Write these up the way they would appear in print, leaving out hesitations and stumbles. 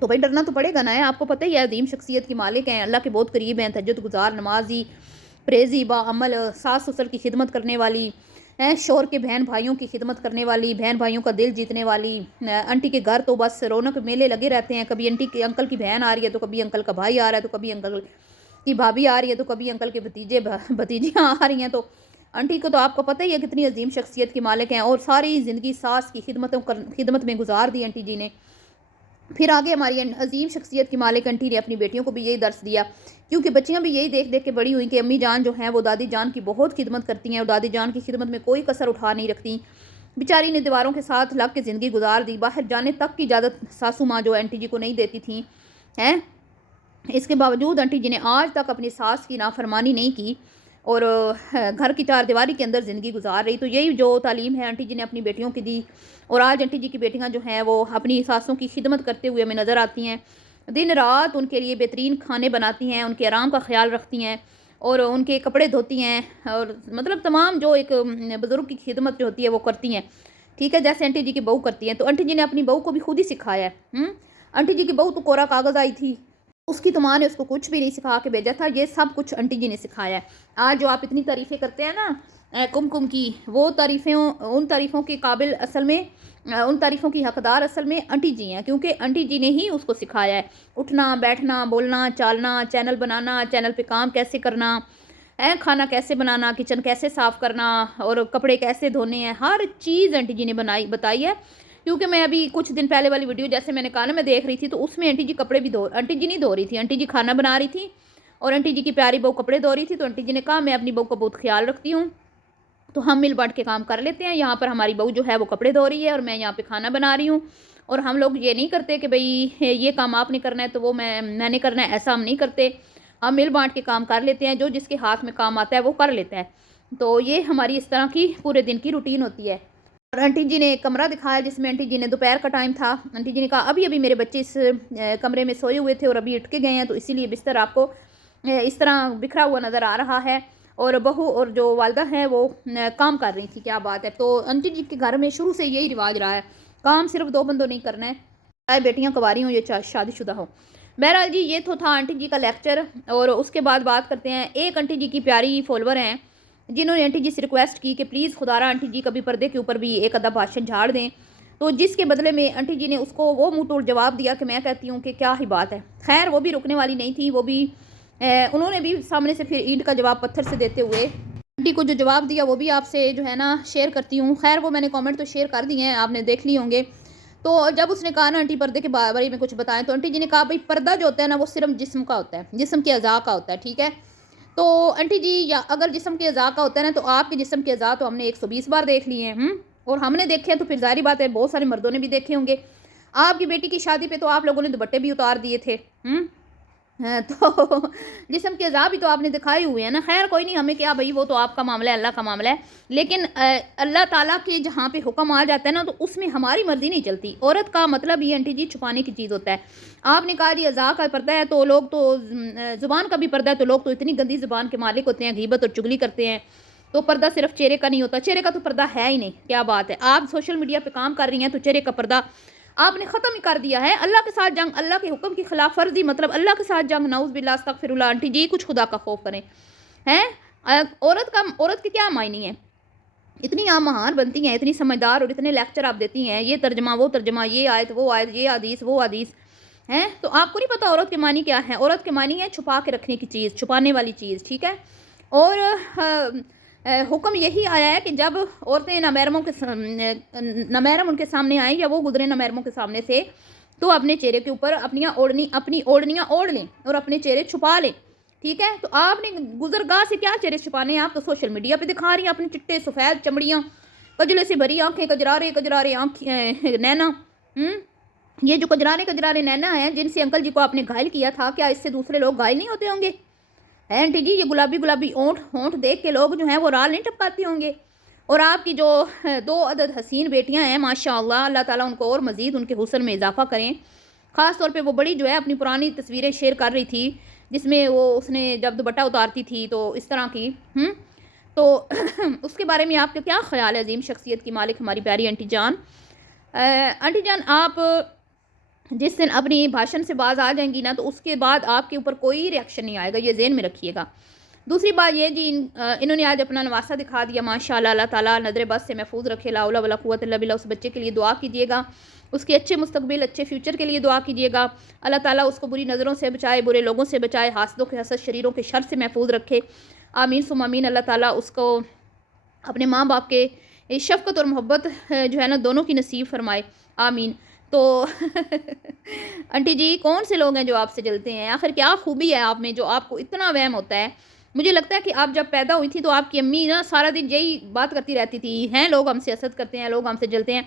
تو بھائی ڈرنا تو پڑے گا نا ہے. آپ کو پتہ ہی ہے عظیم شخصیت کی مالک ہیں, اللہ کے بہت قریب ہیں, تہجد گزار, نمازی, پریزی, با عمل, ساس سسر کی خدمت کرنے والی, شوہر کے بہن بھائیوں کی خدمت کرنے والی, بہن بھائیوں کا دل جیتنے والی. آنٹی کے گھر تو بس رونق میلے لگے رہتے ہیں. کبھی آنٹی کے انکل کی بہن آ رہی ہے تو کبھی انکل کا بھائی آ رہا ہے, تو کبھی انکل کی بھابھی آ رہی ہے, تو کبھی انکل کے بھتیجیاں آ رہی ہیں. تو آنٹی کو تو آپ کو پتہ ہی ہے کتنی عظیم شخصیت کی مالک ہیں, اور ساری زندگی ساس کی خدمت میں گزار دی آنٹی جی نے. پھر آگے ہماری عظیم شخصیت کی مالک آنٹی نے اپنی بیٹیوں کو بھی یہی درس دیا, کیونکہ بچیاں بھی یہی دیکھ دیکھ کے بڑی ہوئیں کہ امی جان جو ہیں وہ دادی جان کی بہت خدمت کرتی ہیں, اور دادی جان کی خدمت میں کوئی کسر اٹھا نہیں رکھتی. بیچاری نے دیواروں کے ساتھ لگ کے زندگی گزار دی, باہر جانے تک کی اجازت ساسو ماں جو آنٹی جی کو نہیں دیتی تھیں ہیں. اس کے باوجود آنٹی جی نے آج تک اپنی ساس کی نافرمانی نہیں کی, اور گھر کی چار دیواری کے اندر زندگی گزار رہی. تو یہی جو تعلیم ہے آنٹی جی نے اپنی بیٹیوں کی دی, اور آج آنٹی جی کی بیٹیاں جو ہیں وہ اپنی ساسوں کی خدمت کرتے ہوئے ہمیں نظر آتی ہیں. دن رات ان کے لیے بہترین کھانے بناتی ہیں, ان کے آرام کا خیال رکھتی ہیں, اور ان کے کپڑے دھوتی ہیں, اور مطلب تمام جو ایک بزرگ کی خدمت جو ہوتی ہے وہ کرتی ہیں. ٹھیک ہے, جیسے آنٹی جی کی بہو کرتی ہیں. تو آنٹی جی نے اپنی بہو کو بھی خود ہی سکھایا ہے. آنٹی جی کی بہو تو کوڑا کاغذ آئی تھی, اس کی تو ماں نے اس کو کچھ بھی نہیں سکھا کے بھیجا تھا, یہ سب کچھ آنٹی جی نے سکھایا ہے. آج جو آپ اتنی تعریفیں کرتے ہیں نا کم کی, وہ ان تعریفوں کے قابل اصل میں, ان تعریفوں کی حقدار اصل میں آنٹی جی ہیں, کیونکہ آنٹی جی نے ہی اس کو سکھایا ہے اٹھنا بیٹھنا, بولنا چالنا, چینل بنانا, چینل پہ کام کیسے کرنا, کھانا کیسے بنانا, کچن کیسے صاف کرنا, اور کپڑے کیسے دھونے ہیں. ہر چیز آنٹی جی نے بتائی ہے. کیونکہ میں ابھی کچھ دن پہلے والی ویڈیو جیسے میں نے کہا نا میں دیکھ رہی تھی, تو اس میں آنٹی جی کپڑے بھی آنٹی جی نہیں دھو رہی تھی, آنٹی جی کھانا بنا رہی تھی, اور آنٹی جی کی پیاری بہو کپڑے دھو رہی تھی. تو آنٹی جی نے کہا میں اپنی بہو کا بہت خیال رکھتی ہوں, تو ہم مل بانٹ کے کام کر لیتے ہیں. یہاں پر ہماری بہو جو ہے وہ کپڑے دھو رہی ہے, اور میں یہاں پہ کھانا بنا رہی ہوں, اور ہم لوگ یہ نہیں کرتے کہ بھئی یہ کام آپ نے کرنا ہے تو وہ میں نے کرنا ہے, ایسا ہم نہیں کرتے. ہم مل بانٹ کے کام کر لیتے ہیں, جو جس کے ہاتھ میں کام آتا ہے وہ کر لیتا ہے. تو یہ ہماری اس طرح کی پورے دن کی روٹین ہوتی ہے. اور آنٹی جی نے ایک کمرہ دکھایا جس میں آنٹی جی نے دوپہر کا ٹائم تھا, آنٹی جی نے کہا ابھی میرے بچے اس کمرے میں سوئے ہوئے تھے اور ابھی اٹھ کے گئے ہیں, تو اسی لیے بستر آپ کو اس طرح بکھرا ہوا نظر آ رہا ہے, اور بہو اور جو والدہ ہیں وہ کام کر رہی تھی. کیا بات ہے. تو آنٹی جی کے گھر میں شروع سے یہی رواج رہا ہے, کام صرف دو بندوں نہیں کرنا ہے, چاہے بیٹیاں کنواری ہوں یا شادی شدہ ہوں. بہرحال جی یہ تو تھا آنٹی جی کا لیکچر. اور اس کے بعد بات کرتے ہیں, ایک آنٹی جی کی پیاری فالوور ہیں جنہوں نے آنٹی جی سے ریکویسٹ کی کہ پلیز خدا را آنٹی جی کبھی پردے کے اوپر بھی ایک آدھا بھاشن جھاڑ دیں. تو جس کے بدلے میں آنٹی جی نے اس کو وہ منہ توڑ جواب دیا کہ میں کہتی ہوں کہ کیا ہی بات ہے. خیر وہ بھی رکنے والی نہیں تھی, وہ بھی انہوں نے بھی سامنے سے پھر اینٹ کا جواب پتھر سے دیتے ہوئے آنٹی کو جو جواب دیا وہ بھی آپ سے جو ہے نا شیئر کرتی ہوں. خیر وہ میں نے کامنٹ تو شیئر کر دیے ہیں, آپ نے دیکھ لی ہوں گے. تو جب اس نے کہا نا آنٹی پردے کے بارے میں کچھ بتائیں, تو آنٹی جی نے کہا بھئی پردہ جو ہوتا ہے نا وہ صرف جسم کا ہوتا ہے, جسم کے اعضاء کا ہوتا ہے. ٹھیک ہے, تو آنٹی جی یا اگر جسم کے اعضاء کا ہوتا ہے نا, تو آپ کے جسم کے اعضاء تو ہم نے 120 بار دیکھ لیے ہیں, اور ہم نے دیکھے ہیں تو پھر ظاہری بات ہے بہت سارے مردوں نے بھی دیکھے ہوں گے. آپ کی بیٹی کی شادی پہ تو آپ لوگوں نے دوپٹے بھی اتار دیے تھے, تو جسم کے اعضاء بھی تو آپ نے دکھائے ہوئے ہیں نا. خیر کوئی نہیں, ہمیں کیا بھئی, وہ تو آپ کا معاملہ ہے, اللہ کا معاملہ ہے. لیکن اللہ تعالیٰ کے جہاں پہ حکم آ جاتا ہے نا, تو اس میں ہماری مرضی نہیں چلتی. عورت کا مطلب یہ آنٹی جی چھپانے کی چیز ہوتا ہے. آپ نے کہا جی اعضاء کا پردہ ہے, تو لوگ تو زبان کا بھی پردہ ہے, تو لوگ تو اتنی گندی زبان کے مالک ہوتے ہیں, غیبت اور چگلی کرتے ہیں. تو پردہ صرف چہرے کا نہیں ہوتا, چہرے کا تو پردہ ہے ہی نہیں. کیا بات ہے, آپ سوشل میڈیا پہ کام کر رہی ہیں تو چہرے کا پردہ آپ نے ختم ہی کر دیا ہے. اللہ کے ساتھ جنگ, اللہ کے حکم کی خلاف ورزی, مطلب اللہ کے ساتھ جنگ, نعوذ باللہ استغفر اللہ. آنٹی جی کچھ خدا کا خوف کریں ہیں. عورت کے کیا معنی ہے, اتنی آپ مہار بنتی ہیں, اتنی سمجھدار, اور اتنے لیکچر آپ دیتی ہیں, یہ ترجمہ وہ ترجمہ, یہ آیت وہ آیت, یہ حدیث وہ حدیث ہیں. تو آپ کو نہیں پتا عورت کے معنی کیا ہے. عورت کے معنی ہے چھپا کے رکھنے کی چیز, چھپانے والی چیز. ٹھیک ہے, اور حکم یہی آیا ہے کہ جب عورتیں نامحرم ان کے سامنے آئیں, یا وہ گزرے نامحرموں کے سامنے سے, تو اپنے چہرے کے اوپر اپنی اوڑھنیاں اوڑھ لیں اور اپنے چہرے چھپا لیں. ٹھیک ہے, تو آپ نے گزرگاہ سے کیا چہرے چھپانے ہیں, آپ تو سوشل میڈیا پہ دکھا رہی ہیں اپنے چٹے سفید چمڑیاں, کجلے سے بھری آنکھیں, کجرارے آنکھیں نینا. یہ جو کجرارے نینا ہیں جن سے انکل جی کو آپ نے گھائل کیا تھا, کیا اس سے دوسرے لوگ گھائل نہیں ہوتے ہوں گے آنٹی جی؟ یہ گلابی ہونٹ دیکھ کے لوگ جو ہیں وہ رال نہیں ٹپکاتے ہوں گے. اور آپ کی جو 2 عدد حسین بیٹیاں ہیں ماشاء اللہ, اللہ تعالیٰ ان کو اور مزید ان کے حسن میں اضافہ کریں. خاص طور پہ وہ بڑی جو ہے اپنی پرانی تصویریں شیئر کر رہی تھی, جس میں اس نے جب دوپٹہ اتارتی تھی تو اس طرح کی. تو اس کے بارے میں آپ کا کیا خیال ہے؟ عظیم شخصیت کی مالک ہماری پیاری آنٹی جان. آنٹی جان آپ جس دن اپنی بھاشن سے باز آ جائیں گی نا تو اس کے بعد آپ کے اوپر کوئی ریئیکشن نہیں آئے گا، یہ ذہن میں رکھیے گا۔ دوسری بات یہ جی انہوں نے آج اپنا نواسہ دکھا دیا ماشاءاللہ، اللہ تعالیٰ نظر بد سے محفوظ رکھے، لا حول ولا قوت الا باللہ۔ اس بچے کے لیے دعا کیجیے گا، اس کے اچھے مستقبل اچھے فیوچر کے لیے دعا کیجیے گا، اللہ تعالیٰ اس کو بری نظروں سے بچائے، برے لوگوں سے بچائے، حاسدوں کے حسد شریروں کے شر سے محفوظ رکھے، آمین ثم آمین۔ اللہ تعالیٰ اس کو اپنے ماں باپ کے شفقت اور محبت جو ہے نا دونوں کی نصیب فرمائے، آمین۔ تو انٹی جی کون سے لوگ ہیں جو آپ سے جلتے ہیں؟ آخر کیا خوبی ہے آپ میں جو آپ کو اتنا وہم ہوتا ہے؟ مجھے لگتا ہے کہ آپ جب پیدا ہوئی تھی تو آپ کی امی نا سارا دن یہی بات کرتی رہتی تھی، ہیں لوگ ہم سے حسد کرتے ہیں، لوگ ہم سے جلتے ہیں۔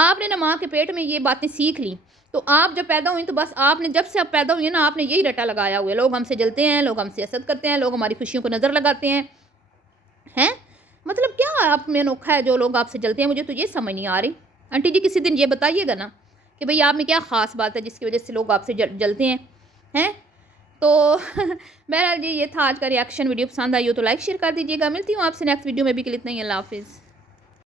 آپ نے نا ماں کے پیٹ میں یہ باتیں سیکھ لیں، تو آپ جب پیدا ہوئی تو بس آپ نے جب سے آپ پیدا ہوئی ہیں نا آپ نے یہی رٹا لگایا ہوا ہے، لوگ ہم سے جلتے ہیں، لوگ ہم سے حسد کرتے ہیں، لوگ ہماری خوشیوں کو نظر لگاتے ہیں مطلب کیا آپ میں انوکھا ہے جو لوگ آپ سے جلتے ہیں؟ مجھے تو یہ سمجھ نہیں آ رہی۔ آنٹی جی کسی دن یہ بتائیے گا نا کہ بھئی آپ میں کیا خاص بات ہے جس کی وجہ سے لوگ آپ سے جلتے ہیں تو بہرحال جی یہ تھا آج کا ریاکشن۔ ویڈیو پسند آئی ہو تو لائک شیئر کر دیجیے گا۔ ملتی ہوں آپ سے نیکسٹ ویڈیو میں، بھی کے لیے اتنا ہی، اللہ حافظ۔